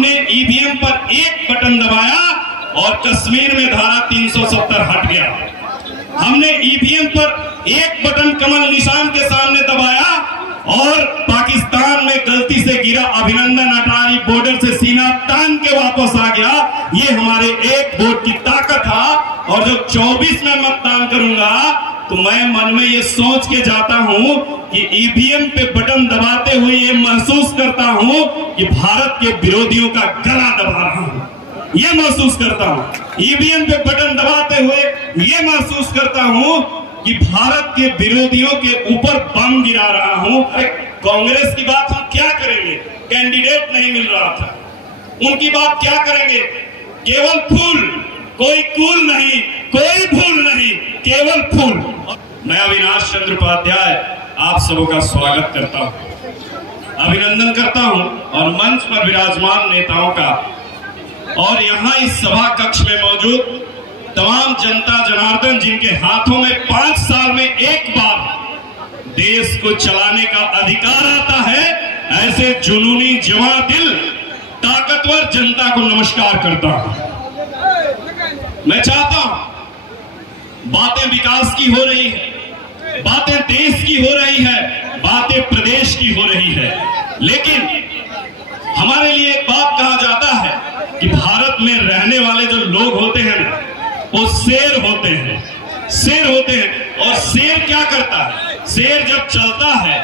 हमने ईवीएम पर एक बटन दबाया और कश्मीर में धारा 370 हट गया। हमने ईवीएम पर एक बटन कमल निशान के सामने दबाया और पाकिस्तान में गलती से गिरा अभिनंदन अटारी बॉर्डर से सीना तान के वापस आ गया। ये हमारे एक वोट की ताकत था। और जब 24 में मतदान करूंगा तो मैं मन में ये सोच के जाता हूं कि ईवीएम पे बटन दबाते हुए ये महसूस करता हूं कि भारत के विरोधियों का गला दबा रहा हूं। ये महसूस करता हूं ईवीएम पे बटन दबाते हुए, ये महसूस करता हूं कि भारत के विरोधियों के ऊपर बम गिरा रहा हूं। कांग्रेस की बात हम क्या करेंगे, कैंडिडेट नहीं मिल रहा था, उनकी बात क्या करेंगे, केवल फूल, कोई कूल नहीं, कोई भूल नहीं, केवल फूल। मैं अविनाश चंद्र उपाध्याय आप सबों का स्वागत करता हूं, अभिनंदन करता हूं और मंच पर विराजमान नेताओं का और यहां इस सभा कक्ष में मौजूद तमाम जनता जनार्दन जिनके हाथों में 5 साल में एक बार देश को चलाने का अधिकार आता है, ऐसे जुनूनी जवां दिल ताकतवर जनता को नमस्कार करता हूं। मैं चाहता हूं बातें विकास की हो रही है, बातें देश की हो रही है, बातें प्रदेश की हो रही है, लेकिन हमारे लिए एक बात कहा जाता है कि भारत में रहने वाले जो लोग होते हैं ना, वो शेर होते हैं, शेर होते हैं। और शेर क्या करता है, शेर जब चलता है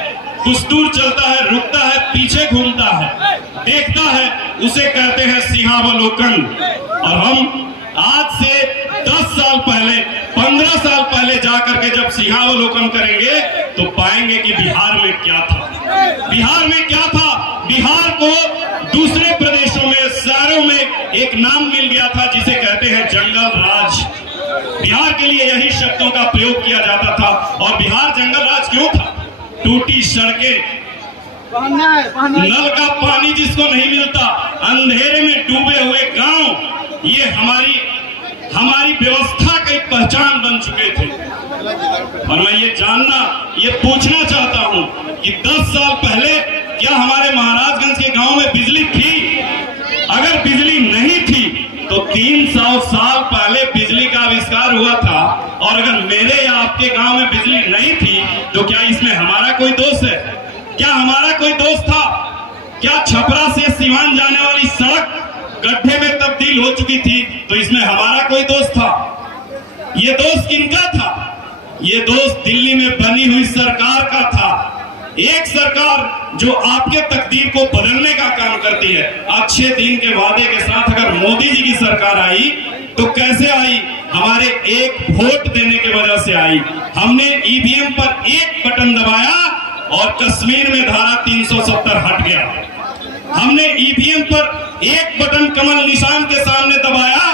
कुछ दूर चलता है, रुकता है, पीछे घूमता है, देखता है, उसे कहते हैं सिंहावलोकन। और हम आज से 10 साल पहले, 15 साल पहले जाकर के जब सिंहावलोकन करेंगे तो पाएंगे कि बिहार में क्या था, बिहार में क्या था। बिहार को दूसरे प्रदेशों में, शहरों में एक नाम मिल गया था जिसे कहते हैं जंगल राज। बिहार के लिए यही शब्दों का प्रयोग किया जाता था। और बिहार जंगल राज क्यों था? टूटी सड़कें, नल का पानी जिसको नहीं मिलता, अंधेरे में डूबे हुए गांव, ये हमारी व्यवस्था की पहचान बन चुके थे। और मैं ये जानना, ये पूछना चाहता हूं कि 10 साल पहले क्या हमारे महाराजगंज के गांव में बिजली थी? अगर बिजली नहीं थी तो 300 साल पहले बिजली का आविष्कार हुआ था। और अगर मेरे या आपके गांव में बिजली नहीं थी तो क्या इसमें हमारा कोई दोष है? क्या हमारा कोई दोष था? क्या छपरा से सिवान जाने वाली सड़क गड्ढे में तब्दील हो चुकी थी तो इसमें हमारा कोई दोष था? ये दोष किनका था? ये दोष दिल्ली में बनी हुई सरकार का था। एक सरकार जो आपके तकदीर को बदलने का काम करती है। अच्छे दिन के वादे के साथ अगर मोदी जी की सरकार आई तो कैसे आई? हमारे एक वोट देने की वजह से आई। हमने ईवीएम पर एक बटन दबाया और कश्मीर में धारा 370 हट गया। हमने ईवीएम पर एक बटन कमल निशान के सामने दबाया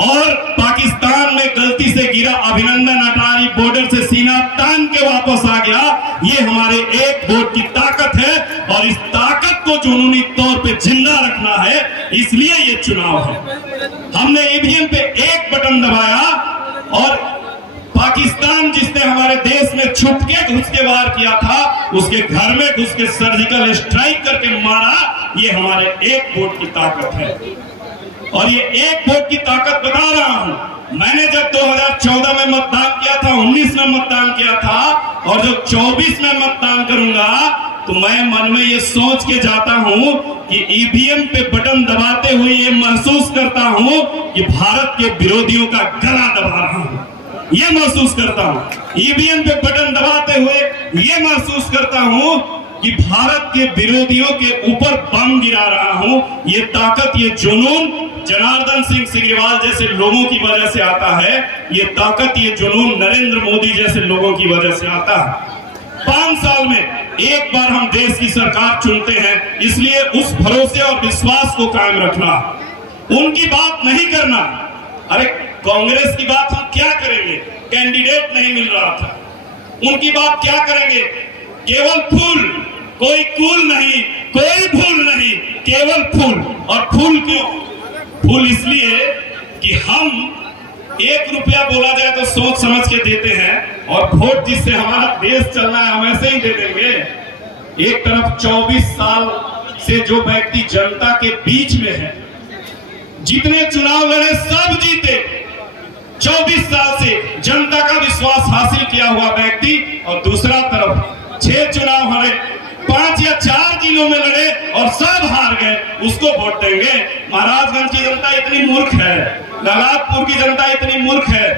और पाकिस्तान में गलती से गिरा अभिनंदन अटारी बॉर्डर से सीना तान के वापस आ गया। ये हमारे एक वोट की ताकत है और इस ताकत को जुनूनी तौर पे जिंदा रखना है, इसलिए ये चुनाव है। हमने ईवीएम पे एक बटन दबाया और पाकिस्तान जिसने हमारे देश में छुप के घुस के वार किया था, उसके घर में घुस के सर्जिकल स्ट्राइक करके मारा। ये हमारे एक वोट की ताकत है और ये एक वोट की ताकत बता रहा हूं। मैंने जब 2014 में मतदान किया था, 19 में मतदान किया था और जब 24 में मतदान करूंगा तो मैं मन में ये सोच के जाता हूं कि ईवीएम पे बटन दबाते हुए ये महसूस करता हूं कि भारत के विरोधियों का गला दबा रहा हूं। ये महसूस करता हूं ईवीएम पे बटन दबाते हुए, ये महसूस करता हूं कि भारत के विरोधियों के ऊपर बम गिरा रहा हूं। ये ताकत, ये जुनून जनार्दन सिंह सिग्रीवाल जैसे लोगों की वजह से आता है। ये ताकत, ये जुनून नरेंद्र मोदी जैसे लोगों की वजह से आता है। 5 साल में एक बार हम देश की सरकार चुनते हैं, इसलिए उस भरोसे और विश्वास को कायम रखना, उनकी बात नहीं करना। अरे कांग्रेस की बात हम क्या करेंगे, कैंडिडेट नहीं मिल रहा था, उनकी बात क्या करेंगे, केवल फूल, कोई कूल नहीं, कोई भूल नहीं, केवल फूल। और फूल क्यों? फूल इसलिए कि हम 1 रुपया बोला जाए तो सोच समझ के देते हैं और वोट जिससे हमारा देश चलना है हम ऐसे ही दे देंगे। एक तरफ 24 साल से जो व्यक्ति जनता के बीच में है, जितने चुनाव लड़े सब जीते, 24 साल से जनता का विश्वास हासिल किया हुआ व्यक्ति, और दूसरा तरफ 6 चुनाव हारे, 5 या 4 जिलों में लड़े और सब हार गए, उसको वोट देंगे। महाराजगंज की जनता इतनी मूर्ख है, ललाटपुर की जनता इतनी मूर्ख है।